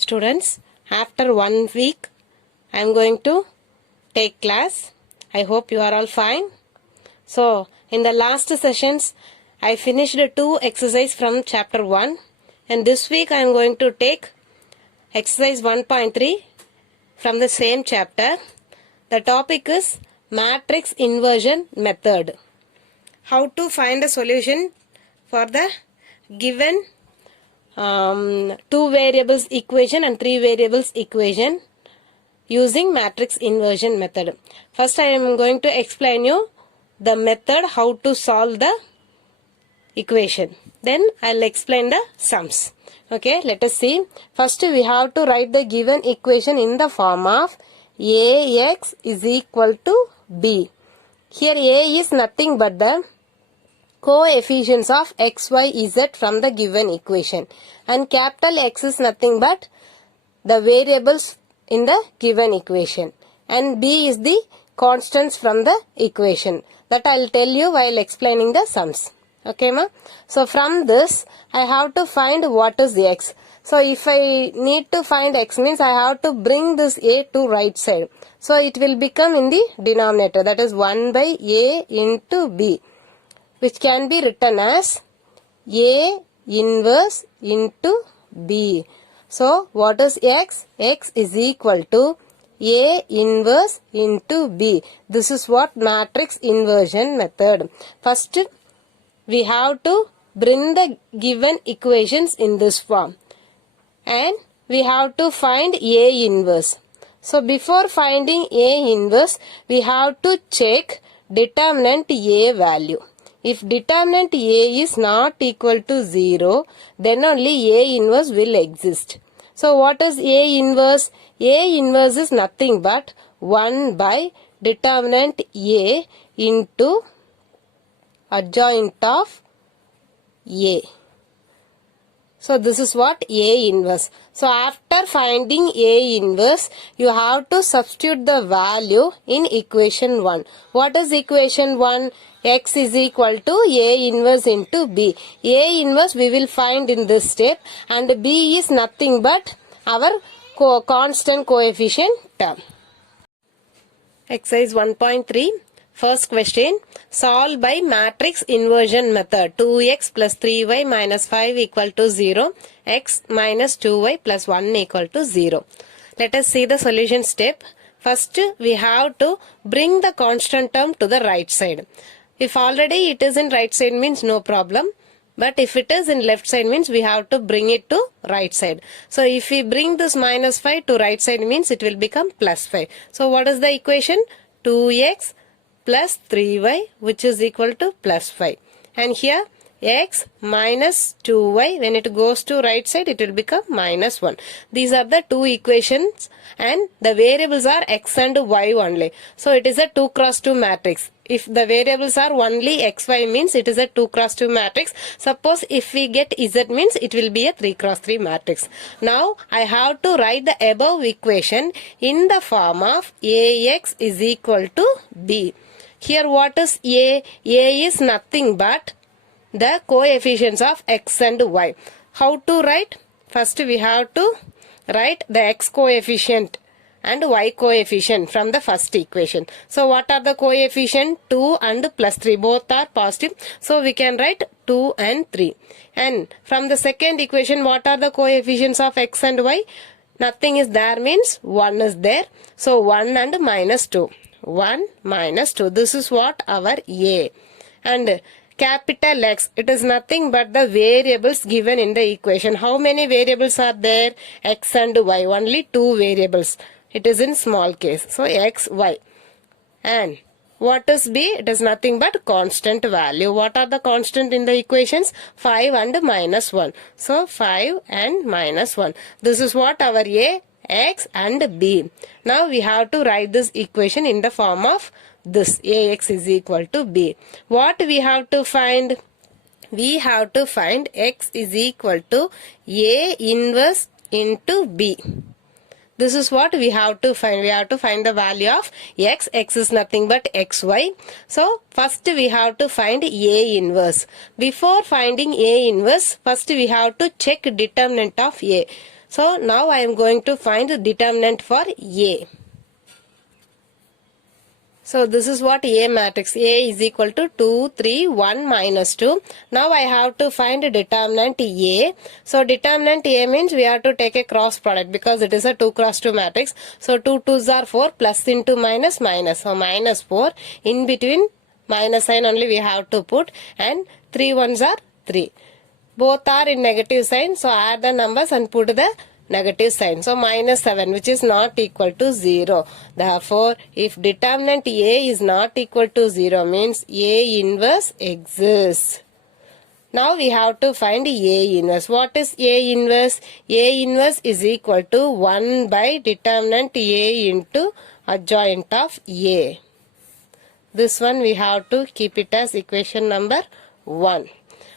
Students, after 1 week, I am going to take class. I hope you are all fine. So, in the last sessions, I finished 2 exercises from chapter 1. And this week, I am going to take exercise 1.3 from the same chapter. The topic is matrix inversion method. How to find a solution for the given 2 variables equation and 3 variables equation using matrix inversion method. First I am going to explain you the method how to solve the equation. Then I'll explain the sums. Okay, let us see. First we have to write the given equation in the form of Ax is equal to B. Here A is nothing but the coefficients of x, y, z from the given equation, and capital X is nothing but the variables in the given equation, and B is the constants from the equation. That I will tell you while explaining the sums. Okay, ma? So from this I have to find what is x. So if I need to find x means I have to bring this a to right side. So it will become in the denominator, that is 1 by a into b, which can be written as A inverse into B. So, what is X? X is equal to A inverse into B. This is what matrix inversion method. First, we have to bring the given equations in this form. And we have to find A inverse. So, before finding A inverse, we have to check determinant A value. If determinant A is not equal to 0, then only A inverse will exist. So what is A inverse? A inverse is nothing but 1 by determinant A into adjoint of A. So this is what A inverse. So after finding A inverse, you have to substitute the value in equation 1. What is equation 1? X is equal to A inverse into B. A inverse we will find in this step, and B is nothing but our constant coefficient term. Exercise 1.3. First question. Solve by matrix inversion method. 2x plus 3y minus 5 equal to 0. X minus 2y plus 1 equal to 0. Let us see the solution step. First, we have to bring the constant term to the right side. If already it is in right side means no problem. But if it is in left side means we have to bring it to right side. So if we bring this minus 5 to right side means it will become plus 5. So what is the equation? 2x plus 3y which is equal to plus 5. And here x minus 2y, when it goes to right side it will become minus 1. These are the two equations and the variables are x and y only. So it is a 2 cross 2 matrix. If the variables are only x, y means it is a 2 cross 2 matrix. Suppose if we get z means it will be a 3 cross 3 matrix. Now I have to write the above equation in the form of Ax is equal to B. Here what is A? A is nothing but the coefficients of x and y. How to write? First we have to write the x coefficient and y coefficient from the first equation. So what are the coefficient? 2 and plus 3. Both are positive. So we can write 2 and 3. And from the second equation, what are the coefficients of x and y? Nothing is there means 1 is there. So 1 and minus 2. 1 minus 2. This is what our A. And capital X, it is nothing but the variables given in the equation. How many variables are there? X and y. Only 2 variables. It is in small case. So x, y. And what is B? It is nothing but constant value. What are the constant in the equations? 5 and minus 1. So 5 and minus 1. This is what our A, X and B. Now we have to write this equation in the form of this. Ax is equal to B. What we have to find? We have to find x is equal to A inverse into B. This is what we have to find. We have to find the value of x. X is nothing but xy. So first we have to find A inverse. Before finding A inverse, first we have to check determinant of A. So now I am going to find the determinant for A. So this is what A matrix. A is equal to 2, 3, 1, minus 2. Now I have to find a determinant A. So determinant A means we have to take a cross product because it is a 2 cross 2 matrix. So 2 2s are 4, plus into minus, minus. So minus 4. In between minus sign only we have to put, and 3 1s are 3. Both are in negative sign. So add the numbers and put the negative sign. So minus 7, which is not equal to 0. Therefore, if determinant A is not equal to 0 means A inverse exists. Now we have to find A inverse. What is A inverse? A inverse is equal to 1 by determinant A into adjoint of A. This one we have to keep it as equation number 1.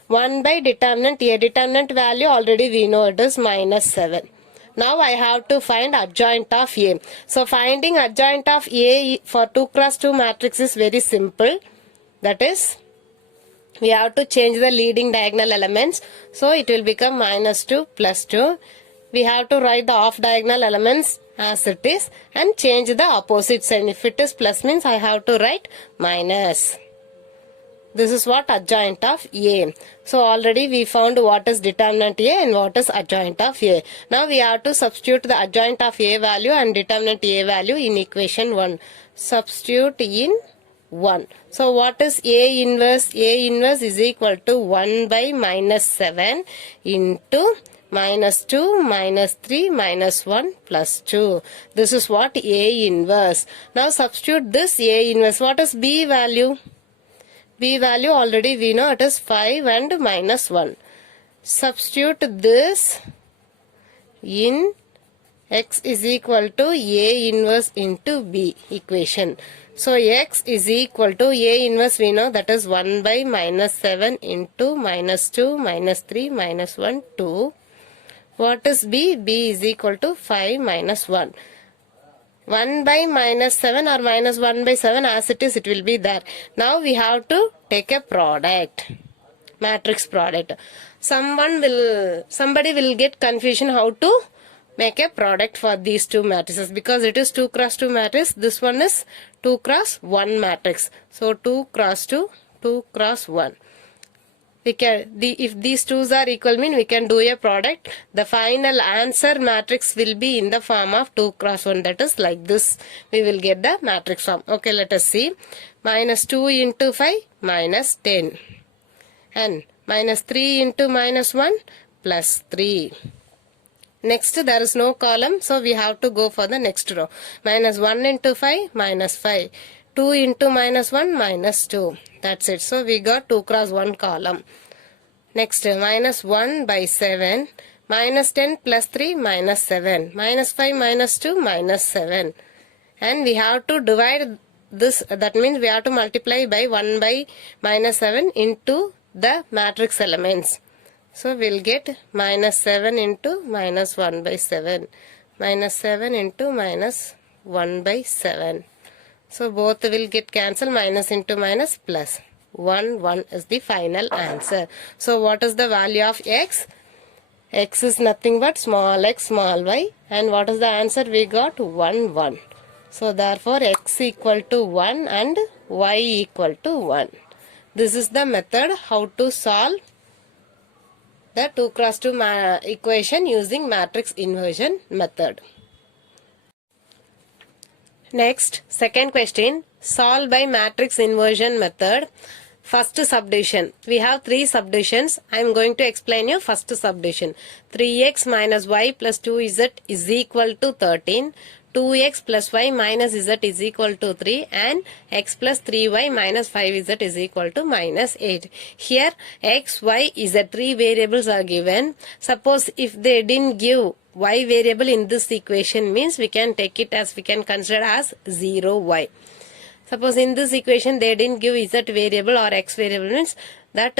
1 by determinant A. Determinant value already we know it is minus 7. Now I have to find adjoint of A. So finding adjoint of A for 2 cross 2 matrix is very simple. That is, we have to change the leading diagonal elements. So it will become minus 2 plus 2. We have to write the off diagonal elements as it is and change the opposite sign. If it is plus means I have to write minus. This is what adjoint of A. So already we found what is determinant A and what is adjoint of A. Now we have to substitute the adjoint of A value and determinant A value in equation 1. Substitute in 1. So what is A inverse? A inverse is equal to 1 by minus 7 into minus 2, minus 3, minus 1, plus 2. This is what A inverse. Now substitute this A inverse. What is B value? B value already we know it is 5 and minus 1. Substitute this in X is equal to A inverse into B equation. So X is equal to A inverse we know that is 1 by minus 7 into minus 2, minus 3, minus 1, 2. What is B? B is equal to 5 minus 1. 1 by minus 7 or minus 1 by 7 as it is, it will be there. Now we have to take a product, matrix product. Somebody will get confusion how to make a product for these two matrices because it is 2 cross 2 matrix. This one is 2 cross 1 matrix. So 2 cross 2, 2 cross 1. If these twos are equal mean we can do a product. The final answer matrix will be in the form of 2 cross 1. That is like this. We will get the matrix form. Okay, let us see. Minus 2 into 5 minus 10. And minus 3 into minus 1 plus 3. Next there is no column. So we have to go for the next row. Minus 1 into 5 minus 5. 2 into minus 1 minus 2. That's it. So we got 2 cross 1 column. Next minus 1 by 7. Minus 10 plus 3 minus 7. Minus 5 minus 2 minus 7. And we have to divide this. That means we have to multiply by 1 by minus 7 into the matrix elements. So we'll get minus 7 into minus 1 by 7. Minus 7 into minus 1 by 7. So both will get cancelled, minus into minus plus. 1, 1 is the final answer. So what is the value of X? X is nothing but small x, small y. And what is the answer? We got 1, 1. So therefore X equal to 1 and Y equal to 1. This is the method how to solve the 2 cross 2 equation using matrix inversion method. Next, second question, solve by matrix inversion method. First subdivision. We have 3 subdivisions. I am going to explain you first subdivision. 3x minus y plus 2z is equal to 13. 2x plus y minus z is equal to 3 and x plus 3y minus 5z is equal to minus 8. Here x, y, z 3 variables are given. Suppose if they didn't give y variable in this equation means we can take it as, we can consider as 0y. Suppose in this equation they didn't give z variable or x variable means that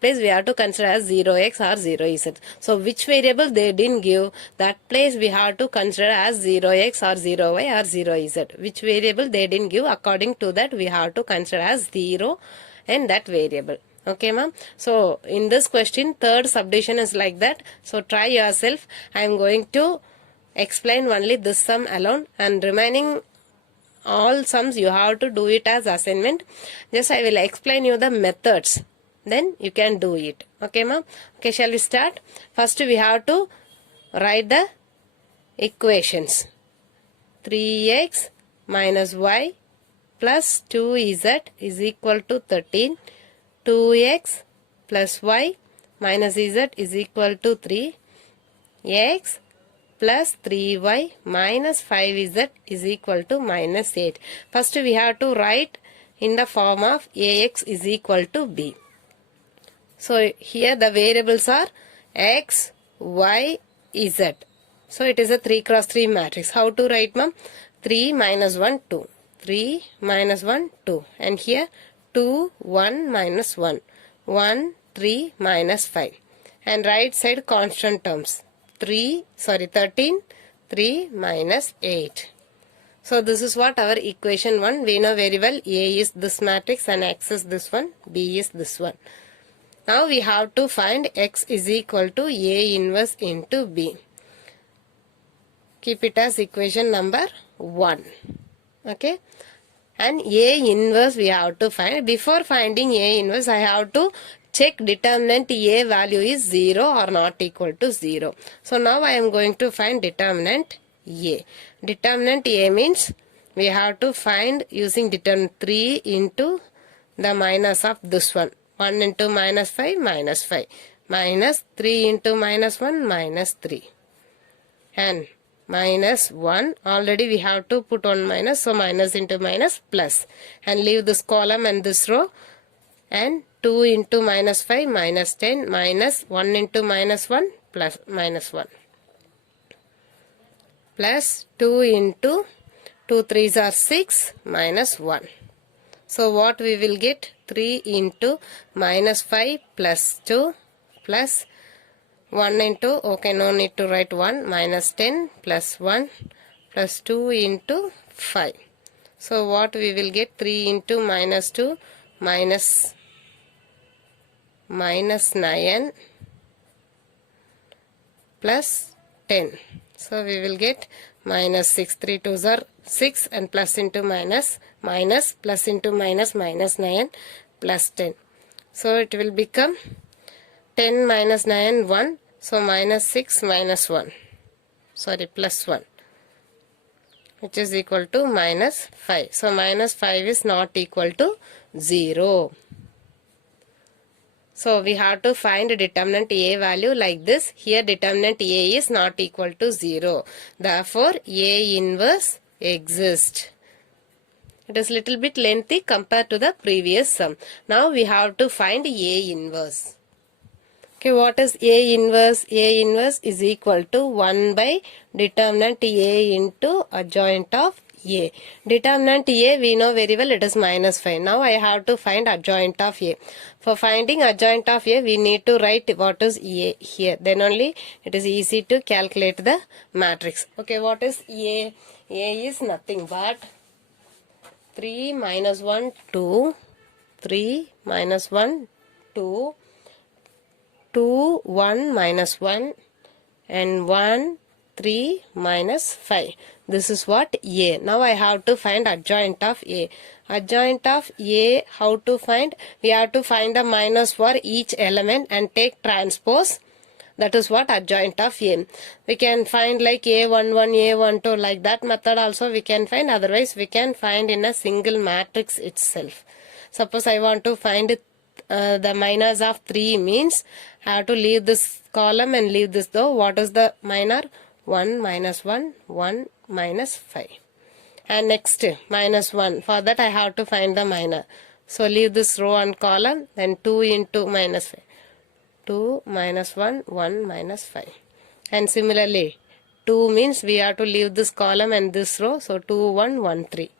place we have to consider as 0x or 0z. So which variable they didn't give, that place we have to consider as 0x or 0y or 0z. Which variable they didn't give, according to that we have to consider as 0 and that variable. Okay, ma'am. So in this question, third subdivision is like that. So try yourself. I am going to explain only this sum alone, and remaining all sums you have to do it as assignment. Just I will explain you the methods. Then you can do it. Okay, ma'am. Okay, shall we start? First we have to write the equations. 3x minus y plus 2z is equal to 13. 2x plus y minus z is equal to 3. X plus 3y minus 5z is equal to minus 8. First we have to write in the form of ax is equal to b. So here the variables are x, y, z. So it is a 3 cross 3 matrix. How to write, ma'am? 3 minus 1, 2. 3 minus 1, 2. And here 2, 1 minus 1. 1, 3 minus 5. And right side constant terms. 13, 3 minus 8. So this is what our equation 1. We know very well A is this matrix and X is this one, B is this one. Now we have to find X is equal to A inverse into B. Keep it as equation number 1. Okay. And A inverse we have to find. Before finding A inverse, I have to check determinant A value is 0 or not equal to 0. So now I am going to find determinant A. Determinant A means we have to find using determinant 3 into the minus of this one. 1 into minus 5, minus 5. Minus 3 into minus 1, minus 3. And minus 1, already we have to put one minus, so minus into minus plus. And leave this column and this row. And 2 into minus 5, minus 10, minus 1 into minus 1, plus minus 1. Plus 2 into 2 3s are 6, minus 1. So what we will get? 3 into minus 5 plus 2 plus 1 into, okay, no need to write 1, minus 10 plus 1 plus 2 into 5. So what we will get? 3 into minus 2 minus 9 plus 10. So we will get minus 6. 3 2s are 6 and plus into minus, minus plus into minus, minus 9 plus 10. So it will become 10 minus 9, 1. So minus 6 minus 1. Sorry, plus 1. Which is equal to minus 5. So minus 5 is not equal to 0. So we have to find determinant A value like this. Here determinant A is not equal to 0. Therefore A inverse exists. It is little bit lengthy compared to the previous sum. Now we have to find A inverse. Okay, what is A inverse? A inverse is equal to 1 by determinant A into adjoint of A. Determinant A we know very well, it is minus 5. Now I have to find adjoint of A. For finding adjoint of A, we need to write what is A here. Then only it is easy to calculate the matrix. Okay, what is A? A is nothing but 3 minus 1, 2. 3 minus 1, 2. 2, 1 minus 1 and 1, 3 minus 5. This is what A. Now I have to find adjoint of A. Adjoint of A, how to find? We have to find the minus for each element and take transpose. That is what adjoint of A. We can find like A11, A12, like that method also we can find. Otherwise we can find in a single matrix itself. Suppose I want to find the minors of 3 means I have to leave this column and leave this though. What is the minor? 1 minus 1, 1 minus 5. And next minus 1. For that I have to find the minor. So leave this row and column, then 2 into minus 5. 2 minus 1, 1 minus 5. And similarly 2 means we have to leave this column and this row. So 2, 1, 1, 3.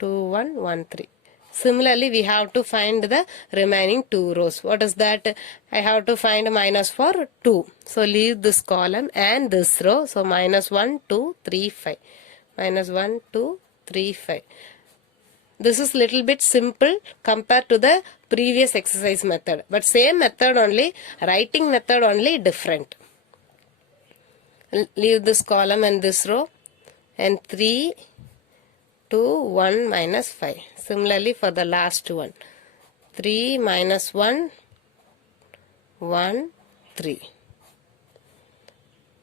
2, 1, 1, 3. Similarly, we have to find the remaining 2 rows. What is that? I have to find minus for 2. So leave this column and this row. So minus 1, 2, 3, 5. Minus 1, 2, 3, 5. this is little bit simple compared to the previous exercise method. But same method only, writing method only different. Leave this column and this row, and 3, 2, 1 minus 5. Similarly for the last one, 3 minus 1, 1, 3.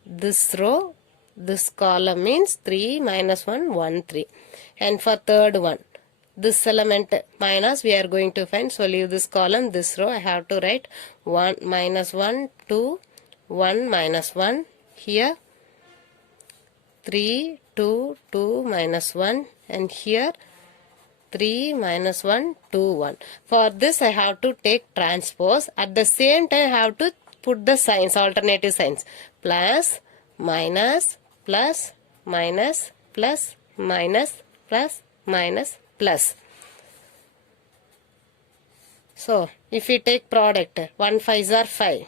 This row, this column means 3 minus 1, 1, 3. And for third one, this element minus we are going to find. So leave this column, this row I have to write 1 minus 1, 2, 1 minus 1. Here 3, 2, 2 minus 1, and here 3 minus 1, 2, 1. For this I have to take transpose. At the same time I have to put the signs, alternative signs. Plus, minus, plus, minus, plus, minus, plus, minus, plus. So, if we take product, 1 5s are 5.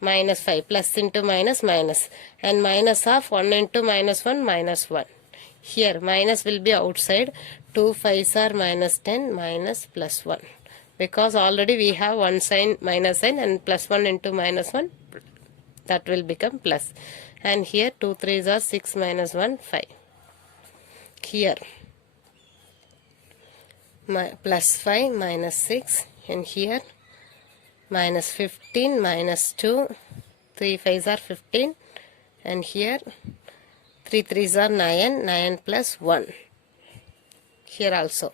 Minus 5, plus into minus, minus, and minus of 1 into minus 1, minus 1. Here minus will be outside, 2 5s are minus 10, minus plus 1. Because already we have one sign, minus sign, and plus 1 into minus 1, that will become plus. And here 2 3s are 6 minus 1, 5. Here plus 5 minus 6, and here minus 15 minus 2, 3 5s are 15, and here 3 3s are 9, 9 plus 1. Here also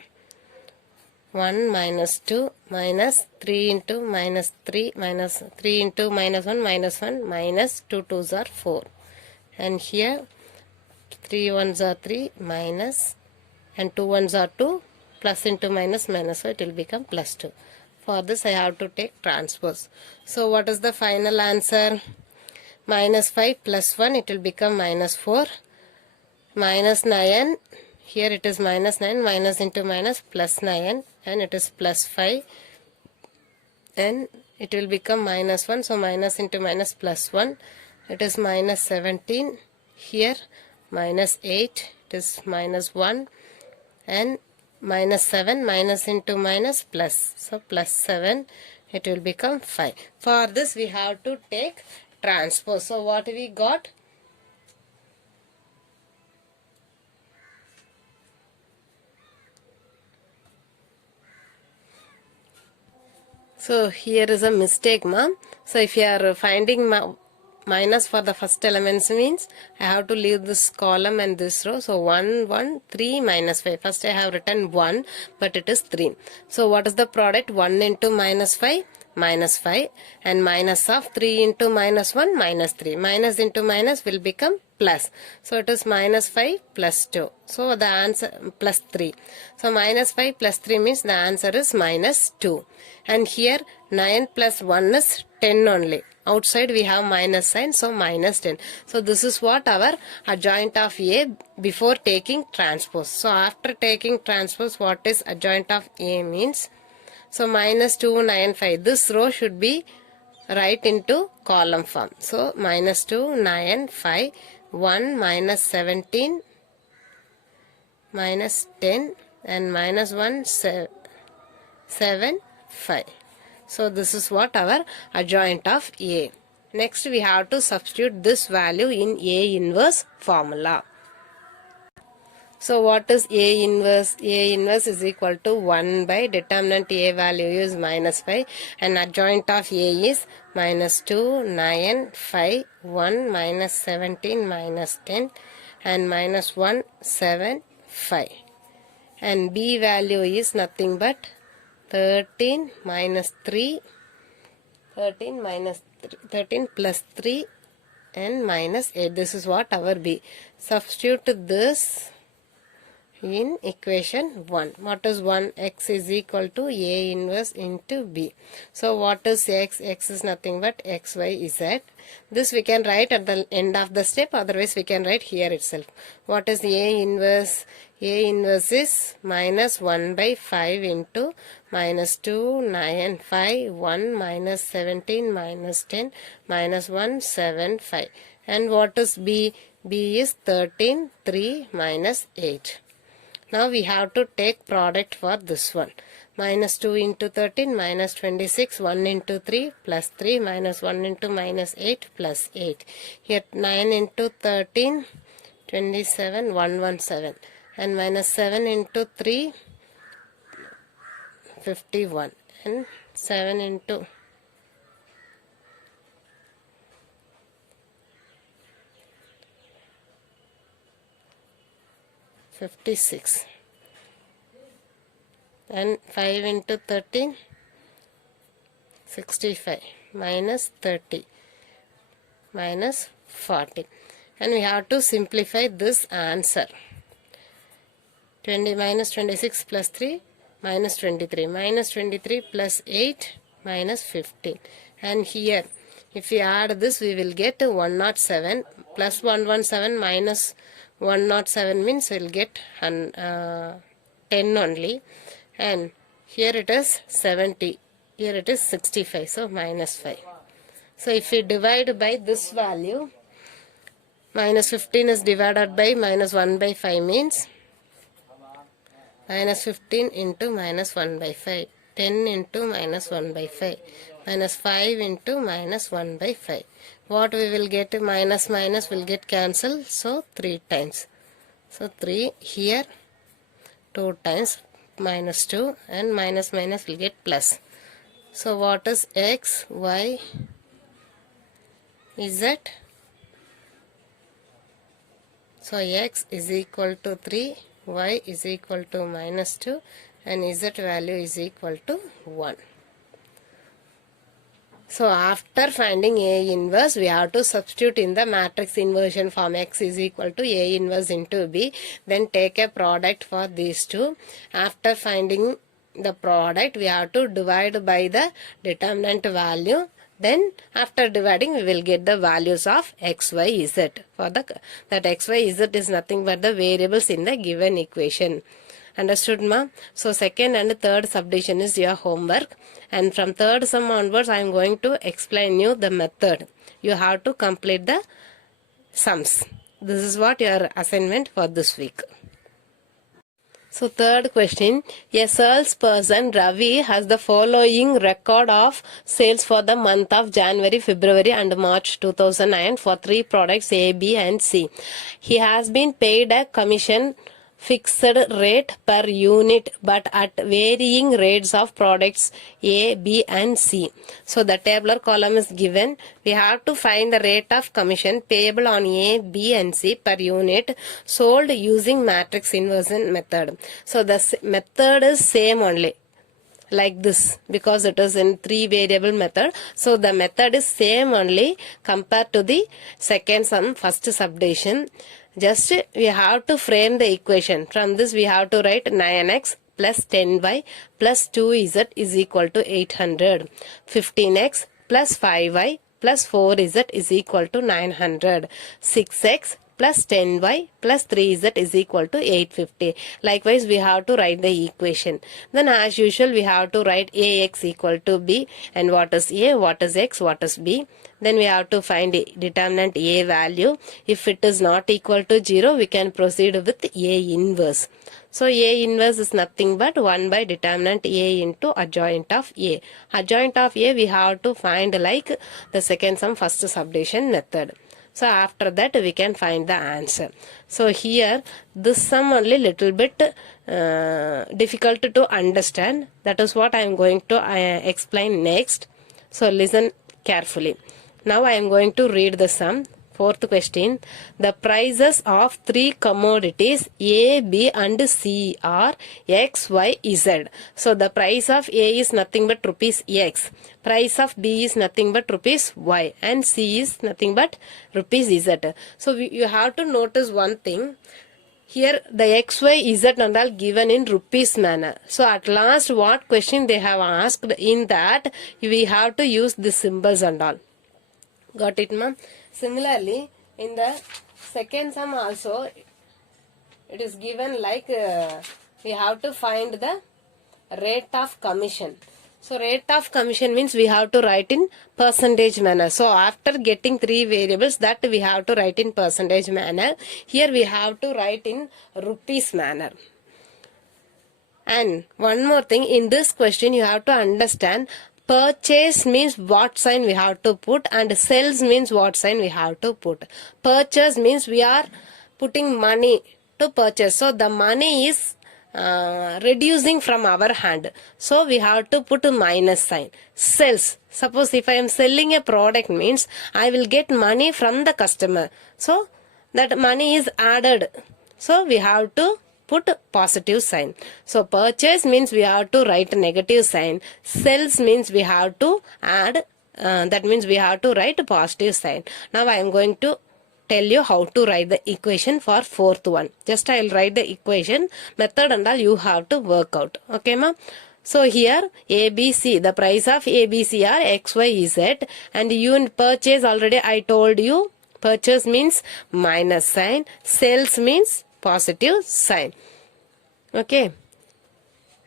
1 minus 2 minus 3 into minus 3 minus 3 into minus 1 minus 2 2s are 4. And here 3 1s are 3 minus, and 2 1s are 2, plus into minus, minus, so it will become plus 2. For this I have to take transpose. So what is the final answer? Minus 5 plus 1, it will become minus 4. Minus 9, here it is minus 9, minus into minus, plus 9, and it is plus 5. And it will become minus 1, so minus into minus, plus 1. It is minus 17. Here minus 8, it is minus 1. And minus 7, minus into minus, plus. So plus 7, it will become 5. For this we have to take transpose. So what we got? So here is a mistake, ma'am. So if you are finding minus for the first elements means I have to leave this column and this row. So 1, 1, 3 minus 5. First I have written 1, but it is 3. So what is the product? 1 into minus 5? Minus 5. And minus of 3 into minus 1? Minus 3. Minus into minus will become plus. So it is minus 5 plus 2. So the answer plus 3. So minus 5 plus 3 means the answer is minus 2. And here 9 plus 1 is 10 only. Outside we have minus sign, so minus 10. So this is what our adjoint of A before taking transpose. So after taking transpose, what is adjoint of A means? So minus 2, 9, 5. This row should be right into column form. So minus 2, 9, 5, 1 minus 17, minus 10, and minus 1, 7, 5. So this is what our adjoint of A. Next we have to substitute this value in A inverse formula. So what is A inverse? A inverse is equal to 1 by determinant A value is minus 5 and adjoint of A is minus 2, 9, 5, 1 minus 17 minus 10 and minus 1, 7, 5. And B value is nothing but 13 minus 3, 13 plus 3 and minus 8. This is what our B. Substitute this in equation 1. What is 1? X is equal to A inverse into B. So what is X? X is nothing but X, Y, Z. This we can write at the end of the step, otherwise we can write here itself. What is A inverse? A inverse is minus 1 by 5 into minus 2, 9, 5, 1 minus 17 minus 10 minus 1, 7, 5. And what is B? B is 13, 3 minus 8. Now we have to take product for this one. Minus 2 into 13 minus 26, 1 into 3 plus 3 minus 1 into minus 8 plus 8. Here 9 into 13, 27, 117, and minus 7 into 3, 51, and 7 into 56, and 5 into 13, 65, minus 30, minus 40, and we have to simplify this answer. 20 minus 26 plus 3 minus 23, minus 23 plus 8 minus 15, and here if we add this we will get 107 plus 117 minus 107 means we will get 10 only, and here it is 70, here it is 65, so minus 5. So if we divide by this value, minus 15 is divided by minus 1 by 5 means minus 15 into minus 1 by 5, 10 into minus 1 by 5, minus 5 into minus 1 by 5. What we will get? Minus minus will get cancelled, so 3 times. So 3 here, 2 times, minus 2, and minus minus will get plus. So what is x, y, z? So x is equal to 3, y is equal to minus 2, and z value is equal to 1. So after finding A inverse, we have to substitute in the matrix inversion form. X is equal to A inverse into B. Then take a product for these two. After finding the product, we have to divide by the determinant value. Then after dividing, we will get the values of x, y, z. For that x, y, z is nothing but the variables in the given equation. Understood, ma? So second and third subdivision is your homework, and from third sum onwards I am going to explain you the method. You have to complete the sums. This is what your assignment for this week. So third question, a salesperson Ravi has the following record of sales for the month of January, February and March 2009 for 3 products A, B and C. He has been paid a commission fixed rate per unit but at varying rates of products A, B and C. So the tabular column is given. We have to find the rate of commission payable on A, B and C per unit sold using matrix inversion method. So the method is same only, like this, because it is in 3 variable method. So the method is same only compared to the second sum, first subdivision. Just we have to frame the equation. From this we have to write 9x plus 10y plus 2z is equal to 800. 15x plus 5y plus 4z is equal to 900. 6x plus 10y plus 3z is equal to 850. Likewise, we have to write the equation. Then as usual, we have to write ax equal to b, and what is a, what is x, what is b. Then we have to find determinant A value. If it is not equal to 0, we can proceed with A inverse. So A inverse is nothing but 1 by determinant A into adjoint of A. Adjoint of A we have to find like the second sum first subdivision method. So after that we can find the answer. So here this sum only little bit difficult to understand. That is what I am going to explain next. So listen carefully. Now I am going to read the sum. Fourth question. The prices of 3 commodities A, B and C are X, Y, Z. So the price of A is nothing but rupees X. Price of B is nothing but rupees Y. And C is nothing but rupees Z. So you have to notice one thing. Here the X, Y, Z and all given in rupees manner. So at last what question they have asked, in that we have to use the symbols and all. Got it, ma'am? Similarly, in the second sum also, it is given like we have to find the rate of commission. So rate of commission means we have to write in percentage manner. So after getting 3 variables, that we have to write in percentage manner. Here we have to write in rupees manner. And one more thing, in this question you have to understand purchase means what sign we have to put and sales means what sign we have to put. Purchase means we are putting money to purchase. So the money is reducing from our hand. So we have to put a minus sign. Sales. Suppose if I am selling a product means I will get money from the customer. So that money is added. So we have to put positive sign. So purchase means we have to write a negative sign. Sales means we have to add, that means we have to write a positive sign. Now I am going to tell you how to write the equation for fourth one. Just I will write the equation, method and all you have to work out. Okay ma? So here ABC, the price of ABC are X, Y, Z, and you purchase already I told you. Purchase means minus sign, sales means positive sign. Okay,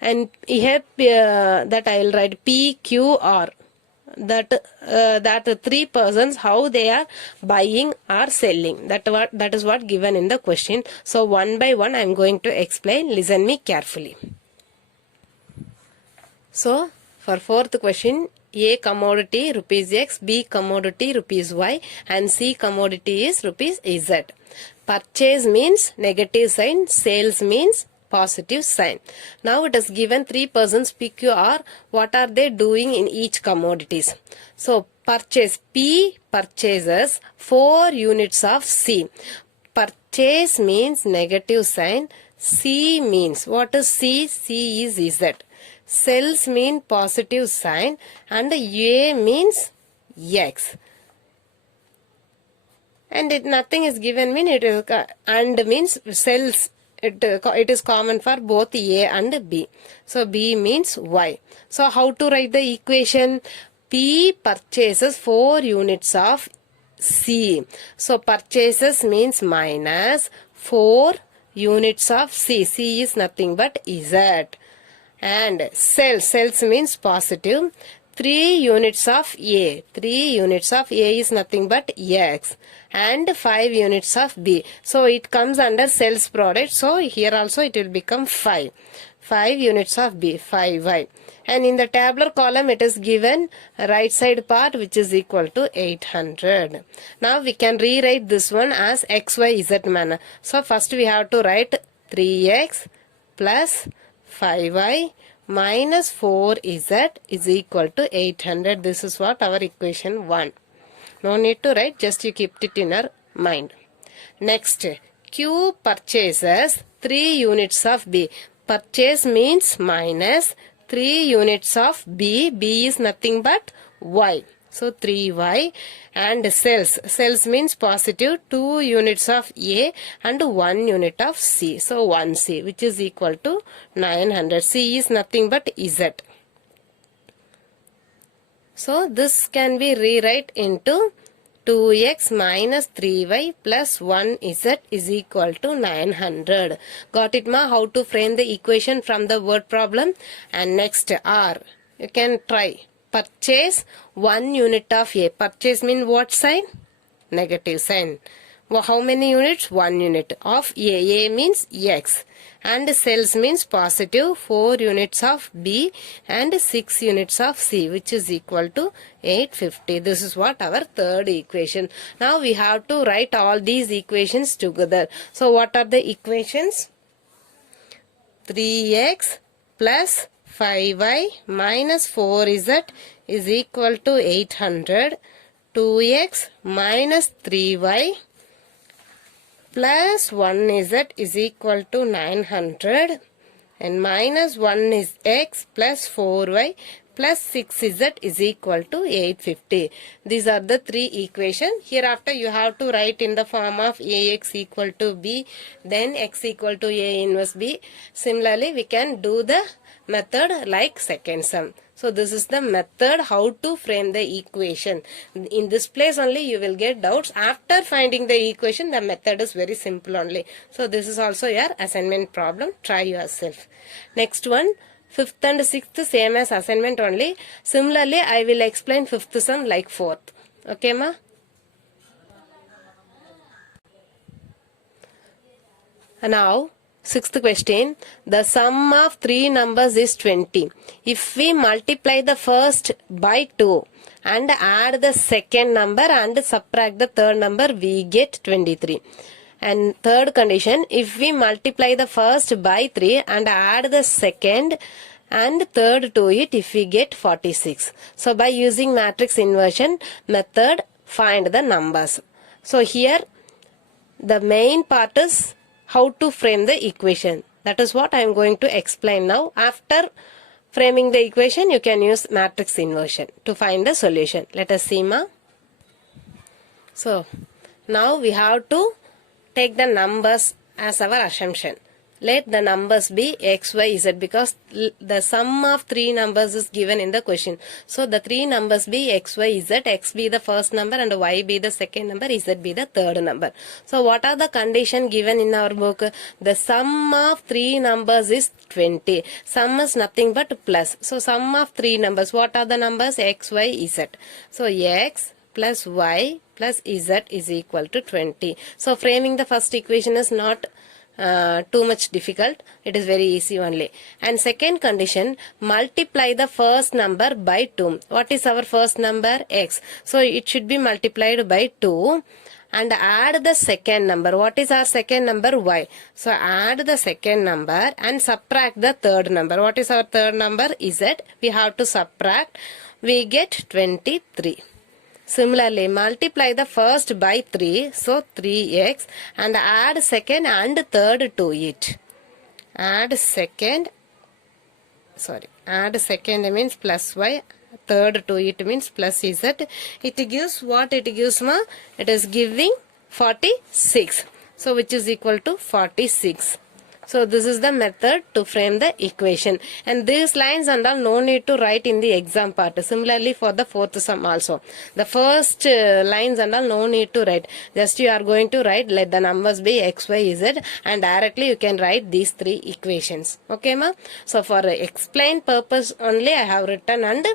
and here that I will write PQR, that three persons how they are buying or selling, that is what given in the question. So one by one I am going to explain. Listen me carefully. So for fourth question, A commodity rupees X, B commodity rupees Y, and C commodity is rupees Z. Purchase means negative sign, sales means positive sign. Now it is given three persons PQR. What are they doing in each commodities? So purchase, P purchases 4 units of C. Purchase means negative sign. C means, what is C? C is Z. Sales mean positive sign and A means X. And nothing is given mean it is and means sales. It is common for both A and B. So B means Y. So how to write the equation? P purchases 4 units of C. So purchases means minus 4 units of C. C is nothing but Z. And sales means positive 3 units of A. 3 units of A is nothing but X. And 5 units of B. So it comes under sales product. So here also it will become 5. 5 units of B, 5Y. And in the tabular column it is given right side part which is equal to 800. Now we can rewrite this one as XYZ manner. So first we have to write 3X plus 5Y minus 4Z is equal to 800. This is what our equation 1. No need to write, just you keep it in your mind. Next, Q purchases 3 units of B. Purchase means minus 3 units of B. B is nothing but Y. So 3Y. And sales means positive 2 units of A and 1 unit of C. So 1C which is equal to 900. C is nothing but Z. So this can be rewrite into 2x minus 3y plus 1z is equal to 900. Got it ma? How to frame the equation from the word problem? And next R. You can try. Purchase 1 unit of A. Purchase mean what sign? Negative sign. How many units? 1 unit of A. A means X. And sales means positive 4 units of B and 6 units of C which is equal to 850. This is what our third equation. Now we have to write all these equations together. So what are the equations? 3x plus 5y minus 4z is equal to 800. 2x minus 3y plus 1z is equal to 900 and minus 1 is x plus 4y plus 6z is equal to 850. These are the three equations. Hereafter you have to write in the form of Ax equal to B, then x equal to A inverse B. Similarly we can do the method like second sum. So this is the method how to frame the equation. In this place only you will get doubts. After finding the equation, the method is very simple only. So this is also your assignment problem. Try yourself. Next one, 5th and 6th same as assignment only. Similarly, I will explain 5th sum like 4th. Okay ma? Now Sixth question. The sum of three numbers is 20. If we multiply the first by 2 and add the second number and subtract the third number, we get 23. And third condition, if we multiply the first by 3 and add the second and third to it, if we get 46. So by using matrix inversion method, find the numbers. So here the main part is how to frame the equation. That is what I am going to explain now. After framing the equation, you can use matrix inversion to find the solution. Let us see, ma. So now we have to take the numbers as our assumption. Let the numbers be x, y, z because the sum of three numbers is given in the question. So the three numbers be x, y, z, x be the first number and y be the second number, z be the third number. So what are the condition given in our book? The sum of three numbers is 20. Sum is nothing but plus. So sum of three numbers. What are the numbers? X, y, z. So x plus y plus z is equal to 20. So framing the first equation is not too much difficult. It is very easy only. And second condition, multiply the first number by 2. What is our first number? X. So it should be multiplied by 2 and add the second number. What is our second number? Y. So add the second number and subtract the third number. What is our third number? Z. We have to subtract. We get 23. Similarly, multiply the first by 3, so 3x, and add second and third to it. Add second means plus y, third to it means plus z. It gives what it gives, ma? It is giving 46. So which is equal to 46. So this is the method to frame the equation. And these lines and all no need to write in the exam part. Similarly for the fourth sum also. The first lines and all no need to write. Just you are going to write let the numbers be x, y, z and directly you can write these three equations. Okay, ma? So for explain purpose only I have written and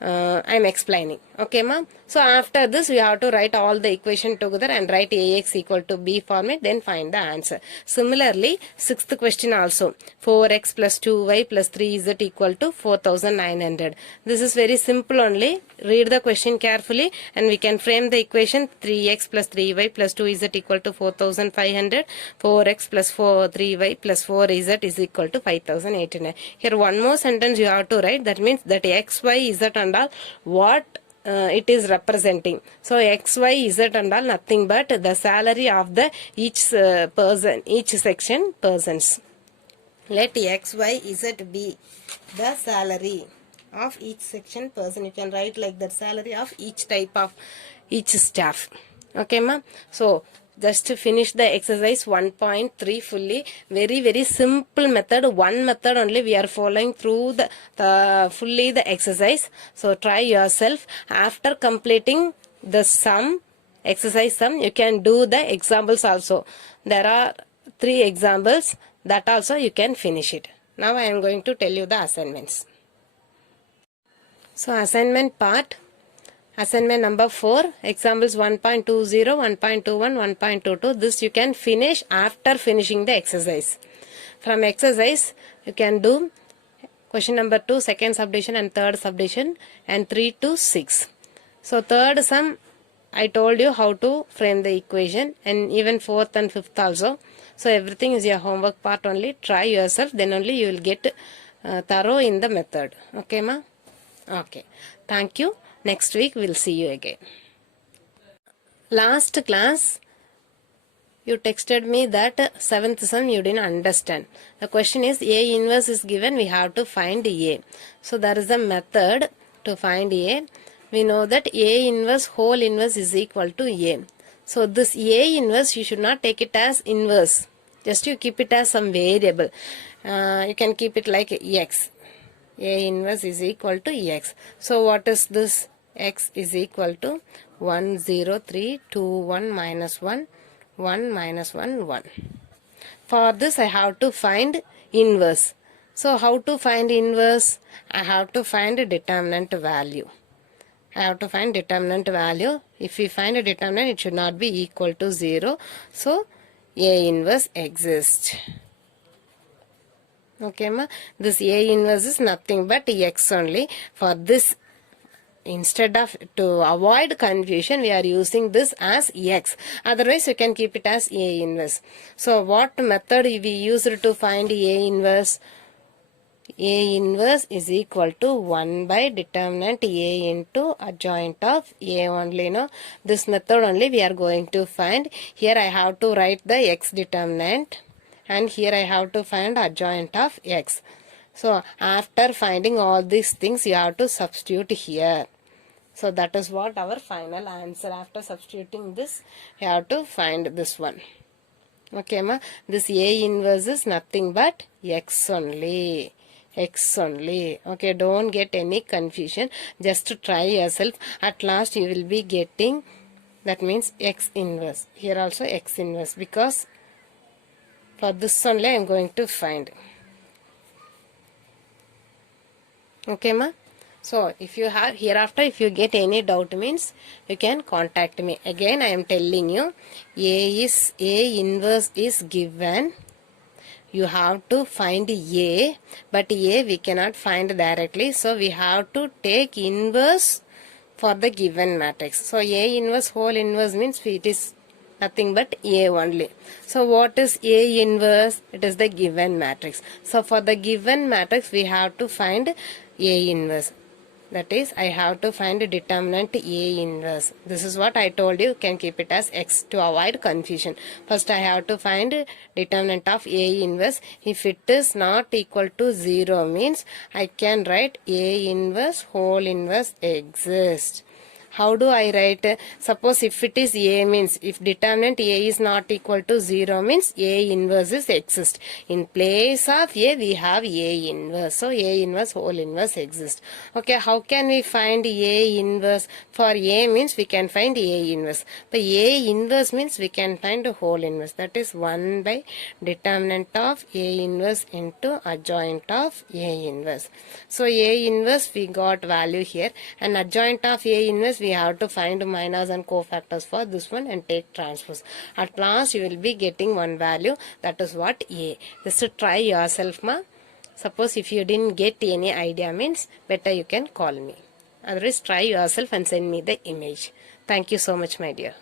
I am explaining. Okay, ma'am. So after this we have to write all the equation together and write Ax equal to B format, then find the answer. Similarly, sixth question also, 4x plus 2y plus 3z equal to 4900. This is very simple only. Read the question carefully and we can frame the equation. 3x plus 3y plus 2z equal to 4500. 4x plus 3y plus 4z is equal to 5800. Here one more sentence you have to write. That means that x, y, z and all what it is representing. So x, y, z and all nothing but the salary of the each person, each section persons. Let x, y, z be the salary of each section person. You can write like that, salary of each type of each staff. Okay, ma? So just to finish the exercise 1.3 fully. Very simple method. One method only we are following through the fully the exercise. So try yourself. After completing the sum, exercise sum, you can do the examples also. There are 3 examples. That also you can finish it. Now I am going to tell you the assignments. So assignment part. Assignment number 4, examples 1.20, 1.21, 1.22. This you can finish after finishing the exercise. From exercise, you can do question number 2, second subdivision and third subdivision, and 3 to 6. So third sum, I told you how to frame the equation, and even fourth and fifth also. So everything is your homework part only. Try yourself, then only you will get thorough in the method. Okay, ma? Okay. Thank you. Next week we'll see you again. Last class you texted me that 7th sum you didn't understand. The question is A inverse is given, we have to find A. So there is a method to find A. We know that A inverse whole inverse is equal to A. So this A inverse you should not take it as inverse. Just you keep it as some variable. You can keep it like X. A inverse is equal to X. So what is this? X is equal to 1, 0, 3, 2, 1, minus 1, 1, minus 1, 1. For this I have to find inverse. So how to find inverse? I have to find a determinant value. I have to find determinant value. If we find a determinant, it should not be equal to 0. So A inverse exists. Okay, ma. This A inverse is nothing but X only. For this, instead of to avoid confusion, we are using this as X. Otherwise, you can keep it as A inverse. So, what method we used to find A inverse? A inverse is equal to 1 by determinant A into adjoint of A only. No? This method only we are going to find. Here I have to write the X determinant, and here I have to find adjoint of X. So after finding all these things, you have to substitute here. So that is what our final answer. After substituting this, you have to find this one. Okay, ma. This A inverse is nothing but X only. X only. Okay, don't get any confusion. Just to try yourself. At last you will be getting, that means X inverse. Here also X inverse, because for this only I am going to find. Okay, ma. So if you have hereafter, if you get any doubt, means you can contact me. Again I am telling you, A inverse is given. You have to find A, but A we cannot find directly, so we have to take inverse for the given matrix. So A inverse whole inverse means it is nothing but A only. So what is A inverse? It is the given matrix. So for the given matrix we have to find A inverse. That is, I have to find a determinant A inverse. This is what I told you. You can keep it as X to avoid confusion. First I have to find determinant of A inverse. If it is not equal to 0 means I can write A inverse whole inverse exists. How do I write? Suppose if it is A means, if determinant A is not equal to 0 means A inverse is exist. In place of A we have A inverse. So A inverse whole inverse exists. Okay, how can we find A inverse? For A means we can find A inverse. But A inverse means we can find a whole inverse. That is 1 by determinant of A inverse into adjoint of A inverse. So A inverse we got value here, and adjoint of A inverse we have to find minors and cofactors for this one and take transpose. At last you will be getting one value, that is what A. Just to try yourself, ma. Suppose if you didn't get any idea means better you can call me. Otherwise try yourself and send me the image. Thank you so much, my dear.